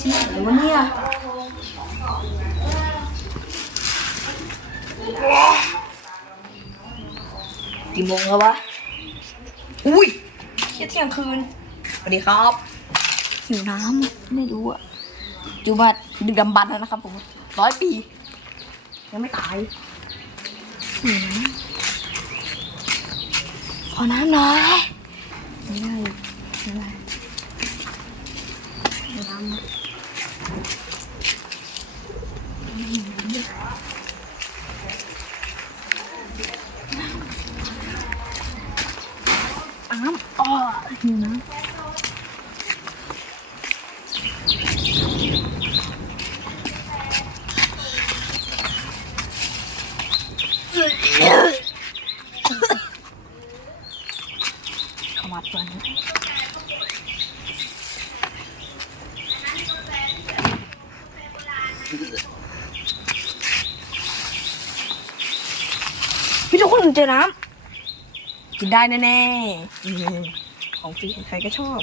ที่ไหนวะเนี่ยกี่โมงแล้ววะ อุ้ยเที่ยเทียงคืน สวัสดีครับ หิวน้ำไม่รู้อะ จูมาดึกดำบรรพ์แล้วนะครับผมร้อยปี ยังไม่ตายหิวน้ำขอน้ำหน่อยไม่ได้ไม่ได้น้ำน้ำอ๋อหิวน้ำ ขมัดก่อนพี่ทุกคนเจอน้ำกินได้แน่ๆอืมของฟรีใครก็ชอบ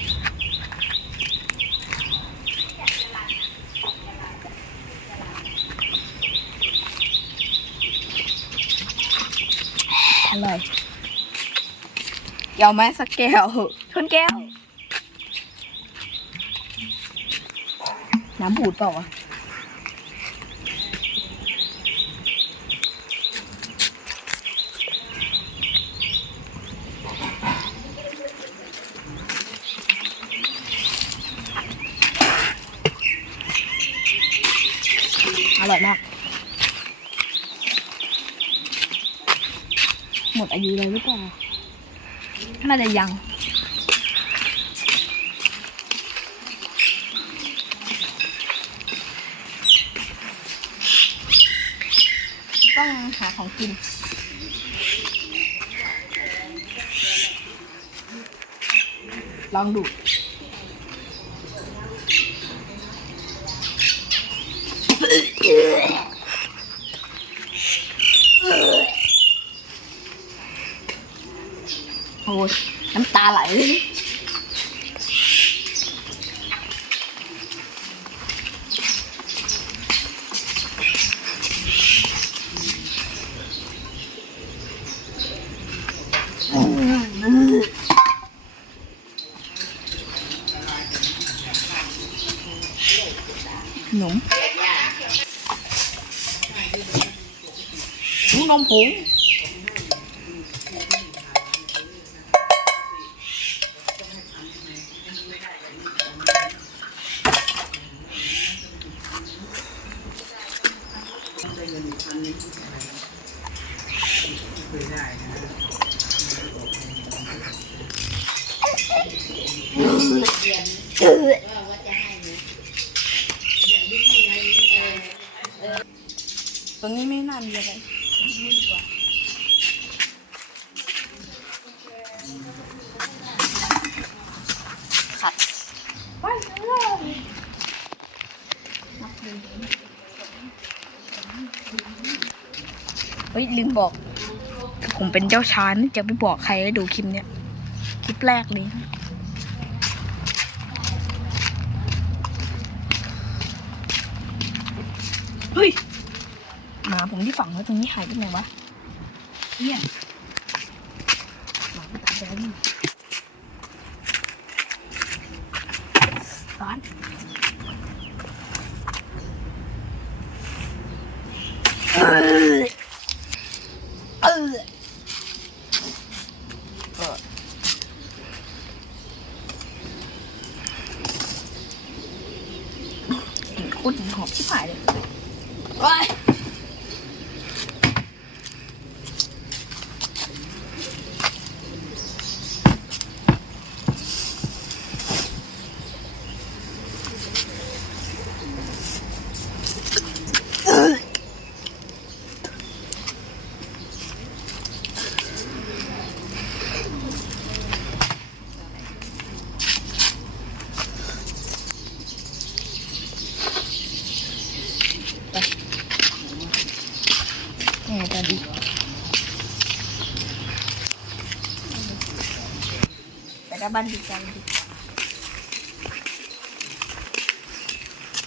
อร่อย เกี่ยวไหมสักแก้วชนแก้ว น้ำบูดเปล่าวะอร่อยมาก หมดอายุเลยหรือเปล่า น่าจะยัง ต้องหาของกินลองดู โอ้ยน้ำตาไหลเลยขนมลูกนมผงตรงนี้ไม่น่ามีอะไรนี่ดีกว่าขัดไปเลยเฮ้ยลืมบอก ผมเป็นเจ้าชานจะไม่บอกใครให้ดูคลิปเนี้ยคลิปแรกนี้เฮ้ยหมาผมที่ฝังไว้ตรงนี้หายไปไหนวะเนี่ยหมาตาแดงนี่ร้อนเออ เออเออกลิ่นโคตรหอมชิบหายเลยว้าย กันแหตาดีแต่ก็บันดีกันดี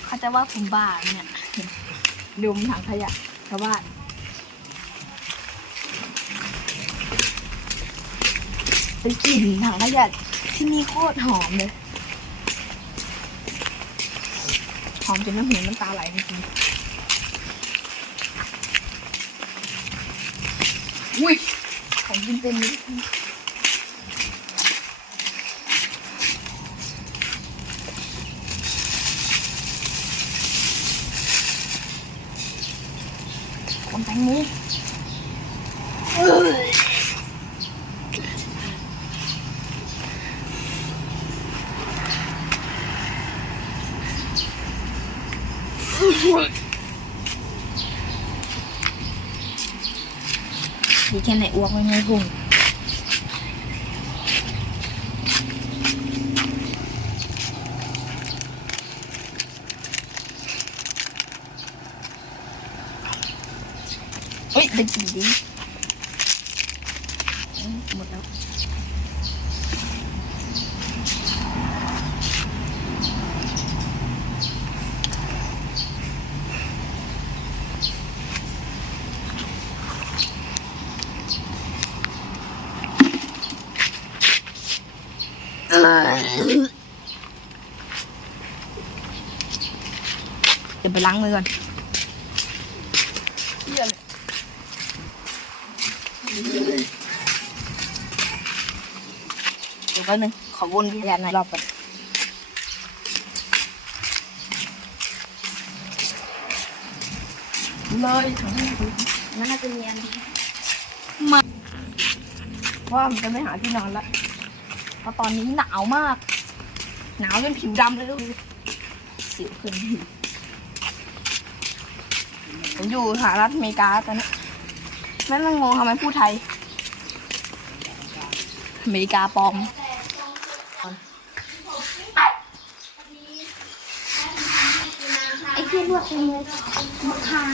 เขาจะว่าผมบ้าเนี่ยดูมถังขยะชาวบ้านไปกลิ่นถังขยะที่นี่โคตรหอมเลย หอมจนน้ำหูน้ำตาไหลจริง อุ้ยของกินเป็น ดีแค่ไหนอ้วกไม่ไม่พุ่งเฮ้ยเป็นกลิ่นดีอืมหมดแล้ว เดี๋ยวไปล้างมือก่อนเยี่ยเลยเดี๋ยวแป๊บนึงขอวนวิญญาณหน่อยรอบก่อนเลยถังนั้นน่าจะเนียนมาเพราะว่ามันจะไม่หาที่นอนละ เพราะตอนนี้หนาวมาก หนาวจนผิวดำเลยก็คือสิวขึ้นผมอยู่สหรัฐอเมริกาตอนนี้แม่มันงงทำไมพูดไทย อเมริกาปลอมไอ้ที่ลวกเลยมะขาม